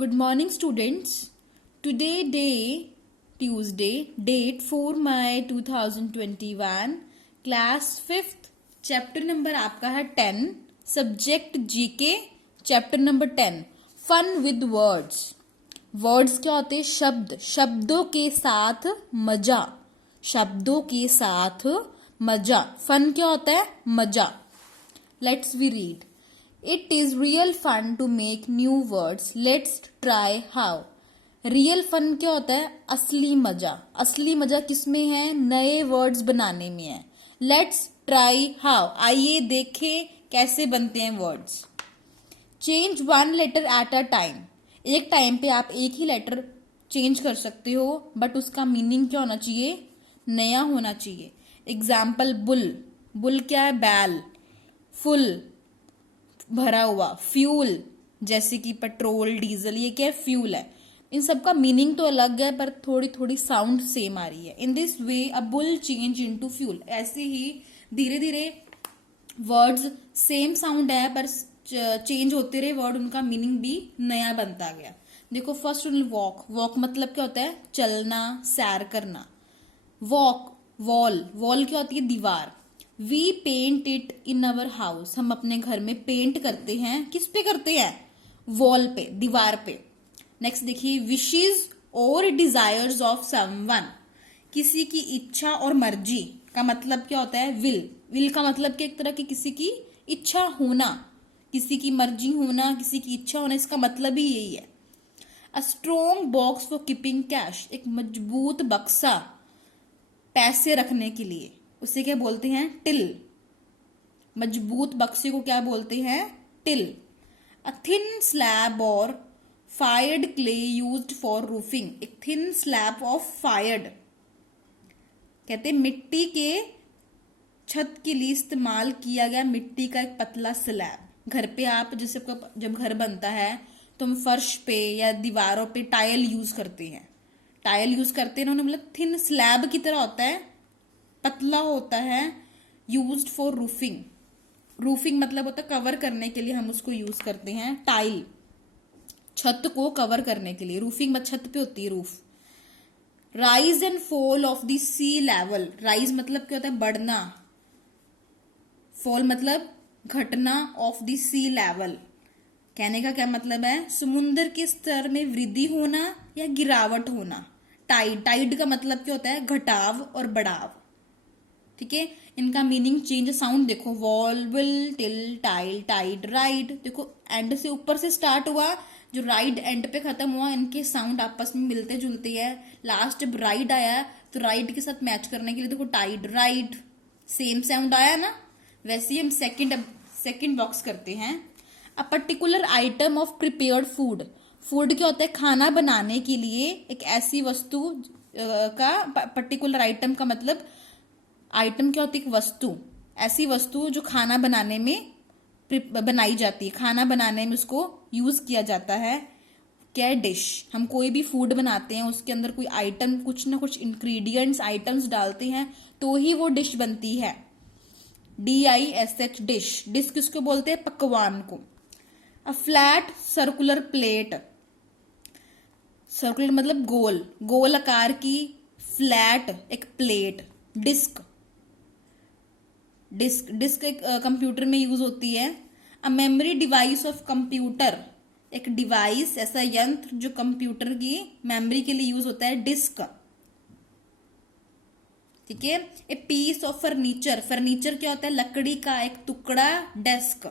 Good morning, students. Today, Tuesday, date 4 May 2021, class 5th, chapter number आपका है 10, subject GK, chapter number 10, fun with words. Words क्या होते हैं? शब्द, शब्दों के साथ मजा, शब्दों के साथ मजा. Fun क्या होता है? मजा. Let's we read. It is real fun to make new words. Let's try how. Real fun क्या होता है? असली मजा. असली मजा किसमें है? नए वर्ड्स बनाने में है. Let's try how. आइए देखें कैसे बनते हैं words. Change one letter at a time. एक टाइम पे आप एक ही लेटर चेंज कर सकते हो, बट उसका मीनिंग क्या होना चाहिए? नया होना चाहिए. Example bull. बुल क्या है? बैल. फुल भरा हुआ. फ्यूल जैसे कि पेट्रोल, डीजल, ये क्या है? फ्यूल है. इन सब का मीनिंग तो अलग है, पर थोड़ी थोड़ी साउंड सेम आ रही है. In this way a bull change into fuel. ऐसे ही धीरे धीरे वर्ड्स सेम साउंड है, पर चेंज होते रहे वर्ड, उनका मीनिंग भी नया बनता गया. देखो फर्स्ट वॉक. वॉक मतलब क्या होता है? चलना, सैर करना. वॉक. वॉल. वॉल क्या होती है? दीवार. We paint it in our house. हम अपने घर में पेंट करते हैं. किस पे करते हैं? वॉल पे, दीवार पे. नेक्स्ट देखिए, विशेज और डिजायर्स ऑफ समवन. किसी की इच्छा और मर्जी का मतलब क्या होता है? विल. विल का मतलब कि एक तरह की किसी की इच्छा होना, किसी की मर्जी होना, किसी की इच्छा होना. इसका मतलब ही यही है. A strong box for keeping cash. एक मजबूत बक्सा पैसे रखने के लिए, उसे क्या बोलते हैं? टिल. मजबूत बक्से को क्या बोलते हैं? टिल. अ थिन स्लैब और fired clay used for roofing. एक थिन स्लैब ऑफ फायर्ड कहते हैं मिट्टी के छत के लिए इस्तेमाल किया गया मिट्टी का एक पतला स्लैब. घर पे आप जैसे जब घर बनता है तो हम फर्श पे या दीवारों पे टाइल यूज करते हैं. टाइल यूज करते हैं, मतलब थिन स्लैब की तरह होता है, पतला होता है. Used for roofing. रूफिंग मतलब होता है कवर करने के लिए हम उसको यूज करते हैं. टाइल छत को कवर करने के लिए. रूफिंग मतलब छत पे होती है, roof. Rise and fall of the sea level. Rise मतलब क्या होता है? बढ़ना. फॉल मतलब घटना. ऑफ द सी लेवल कहने का क्या मतलब है? समुद्र के स्तर में वृद्धि होना या गिरावट होना. टाइड. टाइड का मतलब क्या होता है? घटाव और बढ़ाव. ठीक है. इनका मीनिंग चेंज. साउंड देखो, wall, will, till, tile, tide, ride. देखो एंड से ऊपर से स्टार्ट हुआ, जो राइड एंड पे खत्म हुआ, इनके साउंड आपस में मिलते जुलते हैं. लास्ट जब राइड आया तो राइड के साथ मैच करने के लिए देखो टाइड, राइड, सेम साउंड आया ना. वैसे ही हम सेकंड बॉक्स करते हैं. A particular item of prepared food. Food क्या होता है? खाना बनाने के लिए एक ऐसी वस्तु का. पर्टिकुलर आइटम का मतलब आइटम क्या होती है? वस्तु. ऐसी वस्तु जो खाना बनाने में बनाई जाती है, खाना बनाने में उसको यूज किया जाता है. क्या है? डिश. हम कोई भी फूड बनाते हैं, उसके अंदर कोई आइटम, कुछ ना कुछ इंग्रेडिएंट्स, आइटम्स डालते हैं तो ही वो डिश बनती है. DISH, dish. डिश किसको बोलते हैं? पकवान को. A flat circular plate. Circular मतलब गोल, गोल आकार की. फ्लैट एक प्लेट. डिस्क. डिस्क. डिस्क एक कंप्यूटर में यूज होती है. A memory device of computer. एक डिवाइस, ऐसा यंत्र जो कंप्यूटर की मेमोरी के लिए यूज होता है. डिस्क. ठीक है. A piece of furniture. Furniture क्या होता है? लकड़ी का एक टुकड़ा. डेस्क.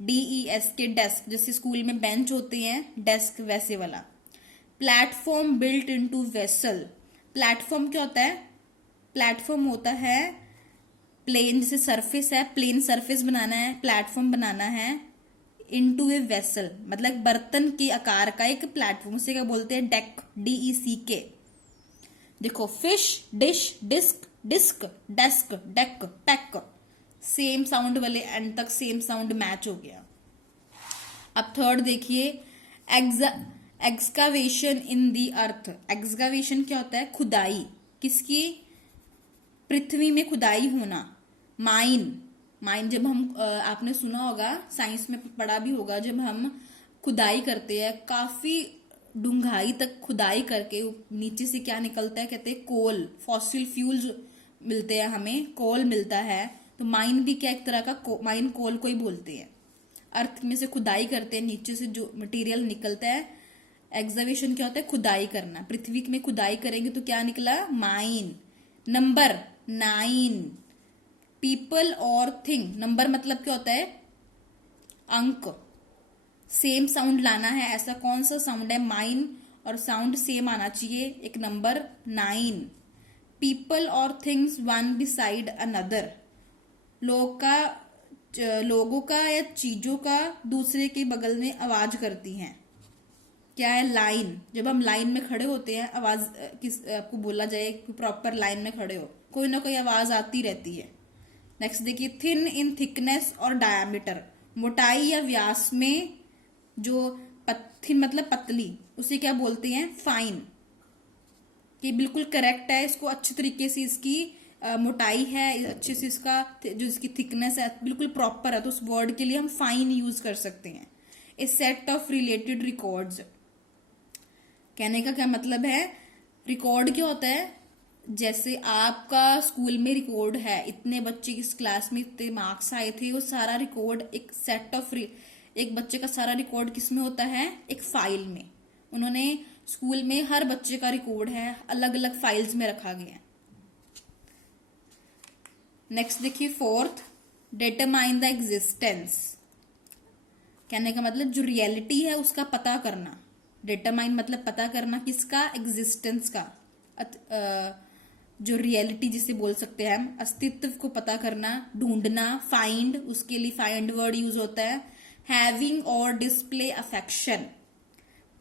DESK, desk. जैसे स्कूल में बेंच होते हैं, डेस्क वैसे वाला. Platform built into vessel. Platform क्या होता है? प्लेटफॉर्म होता है प्लेन, जैसे सरफेस है, प्लेन सरफेस बनाना है, प्लेटफॉर्म बनाना है. इनटू ए वेसल मतलब बर्तन के आकार का एक प्लेटफॉर्म. उसे क्या बोलते हैं? डेक. DECK. देखो fish, dish, disc, disc, desk, deck, tech. Same sound वाले एंड तक सेम साउंड मैच हो गया. अब थर्ड देखिए, एक्सकावेशन इन दी अर्थ. एक्सकावेशन क्या होता है? खुदाई. किसकी? पृथ्वी में खुदाई होना. माइन. माइन जब हम आपने सुना होगा, साइंस में पढ़ा भी होगा, जब हम खुदाई करते हैं, काफी डूंघाई तक खुदाई करके नीचे से क्या निकलता है, कहते हैं कोल, फॉसिल फ्यूल्स मिलते हैं, हमें कोल मिलता है। तो माइन भी क्या एक तरह का माइन कोल को ही बोलते हैं। अर्थ में से खुदाई करते हैं, नीचे से जो मटेरियल निकलता है। एक्सकवेशन क्या होता है, खुदाई करना। पृथ्वी में खुदाई करेंगे तो क्या निकला, माइन। नंबर 9, पीपल और थिंग। नंबर मतलब क्या होता है, अंक। सेम साउंड लाना है, ऐसा कौन सा साउंड है, माइन और साउंड सेम आना चाहिए। एक नंबर 9, पीपल और थिंग्स वन बिसाइड अनदर। लोगों का या चीजों का दूसरे के बगल में आवाज करती हैं। क्या है, लाइन। जब हम लाइन में खड़े होते हैं, आवाज आपको बोला जाए प्रॉपर लाइन में खड़े हो, कोई ना कोई आवाज आती रहती है। नेक्स्ट देखिए, थिन इन थिकनेस और डायमीटर। मोटाई या व्यास में। जो थिन मतलब पतली, उसे क्या बोलते हैं, फाइन। ये बिल्कुल करेक्ट है, इसको अच्छी तरीके से इसकी मोटाई है, अच्छे से इसका जो इसकी थिकनेस है बिल्कुल प्रॉपर है, तो उस वर्ड के लिए हम फाइन यूज कर सकते हैं। ए सेट ऑफ रिलेटेड रिकॉर्ड्स। कहने का क्या मतलब है, रिकॉर्ड क्या होता है, जैसे आपका स्कूल में रिकॉर्ड है, इतने बच्चे इस क्लास में इतने मार्क्स आए थे, वो सारा रिकॉर्ड एक सेट ऑफ एक बच्चे का सारा रिकॉर्ड किस में होता है, एक फाइल में। उन्होंने स्कूल में हर बच्चे का रिकॉर्ड है, अलग अलग फाइल्स में रखा गया है। नेक्स्ट देखिए, 4th, डिटरमाइन द एग्जिस्टेंस। कहने का मतलब जो रियलिटी है उसका पता करना। डिटरमाइन मतलब पता करना, किसका, एग्जिस्टेंस का। जो रियलिटी जिसे बोल सकते हैं हम, अस्तित्व को पता करना, ढूंढना, फाइंड, उसके लिए फाइंड वर्ड यूज होता है। हैविंग और डिस्प्ले अफेक्शन,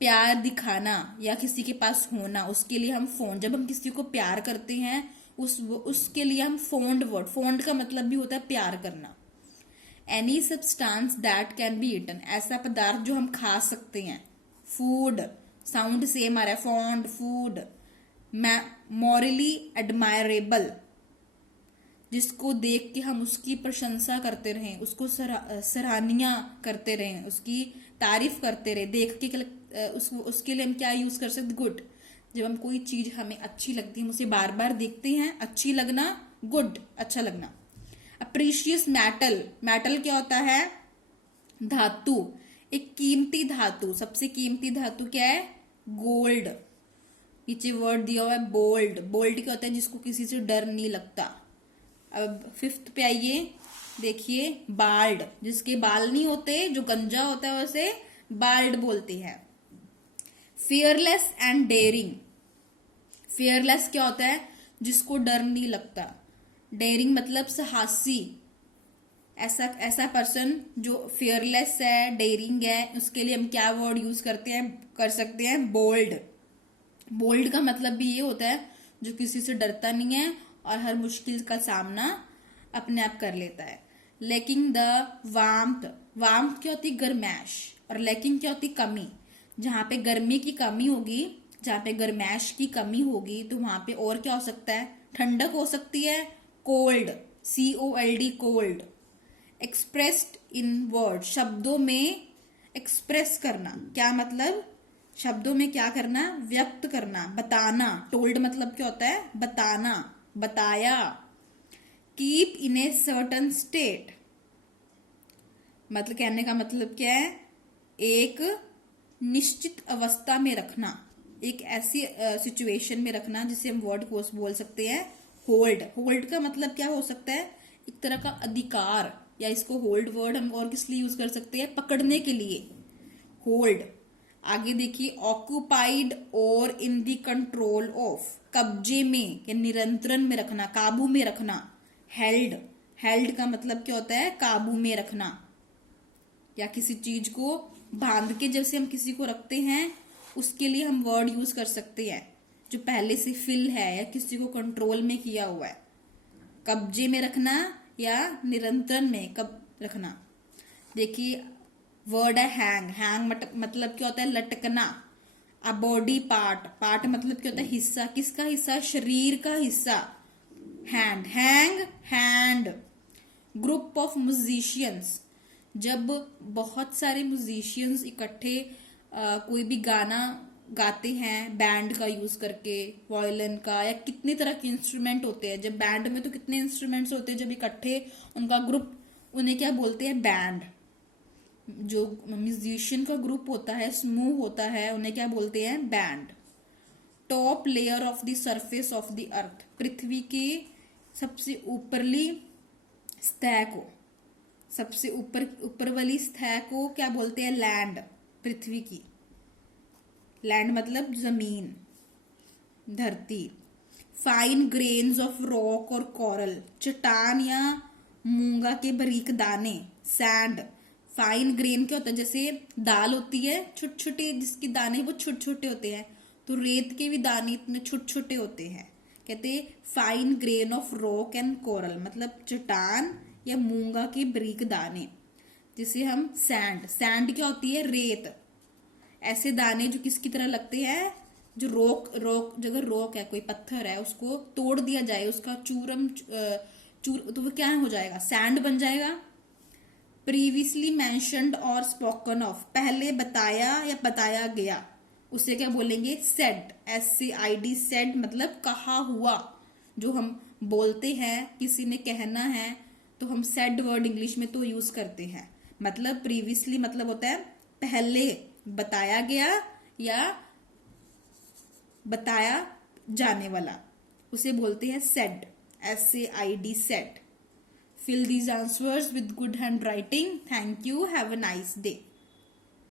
प्यार दिखाना या किसी के पास होना, उसके लिए हम फोन। जब हम किसी को प्यार करते हैं उसके लिए हम फोन्ड वर्ड। फोन्ड का मतलब भी होता है प्यार करना। Any substance that can be eaten, ऐसा पदार्थ जो हम खा सकते हैं। फूड, साउंड सेम आ रहा है, फॉन्ड, फूड। मॉरली एडमायरेबल, जिसको देख के हम उसकी प्रशंसा करते रहें, उसको सराहनीय करते रहें, उसकी तारीफ करते रहे। देख के उसके लिए हम क्या यूज कर सकते, गुड। जब हम कोई चीज हमें अच्छी लगती है, हम उसे बार बार देखते हैं, अच्छी लगना, गुड, अच्छा लगना। अप्रीशियस मेटल, मेटल क्या होता है, धातु, एक कीमती धातु। सबसे कीमती धातु क्या है, गोल्ड। नीचे वर्ड दिया हुआ है बोल्ड। बोल्ड क्या होता है, जिसको किसी से डर नहीं लगता। अब 5th पे आइए, देखिए, बाल्ड, जिसके बाल नहीं होते, जो गंजा होता है उसे बाल्ड बोलते हैं। Fearless and dairying. फियरलेस क्या होता है, जिसको डर नहीं लगता। डेयरिंग मतलब साहसी। ऐसा पर्सन जो फियरलेस है, डेयरिंग है, उसके लिए हम क्या वर्ड यूज कर सकते हैं, बोल्ड। बोल्ड का मतलब भी ये होता है जो किसी से डरता नहीं है और हर मुश्किल का सामना अपने आप कर लेता है। लैकिंग द वार्मथ, वार्मथ क्या होती है, गर्मैश, और लैकिंग क्या होती है, कमी। जहां पे गर्मी की कमी होगी, जहां पे गर्मैश की कमी होगी, तो वहां पे और क्या हो सकता है, ठंडक हो सकती है, cold, COLD, cold. Expressed in word, शब्दों में एक्सप्रेस करना, क्या मतलब, शब्दों में क्या करना, व्यक्त करना, बताना। टोल्ड मतलब क्या होता है, बताना, बताया। Keep in a certain state, मतलब कहने का मतलब क्या है, एक निश्चित अवस्था में रखना, एक ऐसी सिचुएशन में रखना जिसे हम वर्ड को बोल सकते हैं होल्ड। होल्ड का मतलब क्या हो सकता है, एक तरह का अधिकार, या इसको होल्ड वर्ड हम और किस लिए यूज कर सकते हैं, पकड़ने के लिए, होल्ड। आगे देखिए, ऑक्यूपाइड और इन द कंट्रोल ऑफ, कब्जे में या नियंत्रण में रखना, काबू में रखना। हेल्ड, हेल्ड का मतलब क्या होता है, काबू में रखना, या किसी चीज को बांध के जैसे हम किसी को रखते हैं, उसके लिए हम वर्ड यूज कर सकते हैं जो पहले से फिल है या किसी को कंट्रोल में किया हुआ है। कब्जे में रखना या नियंत्रण में कब रखना। देखिए, वर्ड है हैंग। हैंग मतलब क्या होता है, लटकना। अ बॉडी पार्ट, पार्ट मतलब क्या होता है, हिस्सा। किसका हिस्सा, शरीर का हिस्सा। Hand, hang, hand. Group of musicians, जब बहुत सारे म्यूजिशियंस इकट्ठे कोई भी गाना गाते हैं बैंड का यूज करके, वायलिन का, या कितने तरह के इंस्ट्रूमेंट होते हैं, जब बैंड में तो कितने इंस्ट्रूमेंट्स होते हैं, जब इकट्ठे उनका ग्रुप, उन्हें क्या बोलते हैं? बैंड। जो म्यूजिशियन का ग्रुप होता है, समूह होता है, उन्हें क्या बोलते हैं? Band. Top layer of the surface of the earth, पृथ्वी के सबसे ऊपरली सतह को, सबसे ऊपर वाली सतह को क्या बोलते हैं? लैंड। पृथ्वी की लैंड मतलब जमीन, धरती। फाइन ग्रेन्स ऑफ रॉक और कोरल, चट्टान या मूंगा के बारीक दाने, सैंड। फाइन ग्रेन क्या होता है? जैसे दाल होती है छोटे छोटे, जिसके दाने वो छोटे छोटे होते हैं, तो रेत के भी दाने इतने छोटे छोटे होते हैं। कहते हैं fine grain of rock and coral, मतलब चट्टान या मूंगा के बारीक दाने, जिसे हम सैंड। सैंड क्या होती है? रेत। ऐसे दाने जो किसकी तरह लगते हैं? जो रोक जगह रोक है, कोई पत्थर है, उसको तोड़ दिया जाए, उसका तो वो क्या हो जाएगा? सैंड बन जाएगा। प्रीवियसली मेंशन्ड और स्पोकन ऑफ, पहले बताया या बताया गया, उसे क्या बोलेंगे? सेड। SAID, सेड मतलब कहा हुआ। जो हम बोलते हैं, किसी ने कहना है, तो हम सेड वर्ड इंग्लिश में तो यूज करते हैं। मतलब प्रीवियसली मतलब होता है पहले बताया गया या बताया जाने वाला, उसे बोलते हैं said. SAID, said. Fill these answers with good handwriting. Thank you. Have a nice day.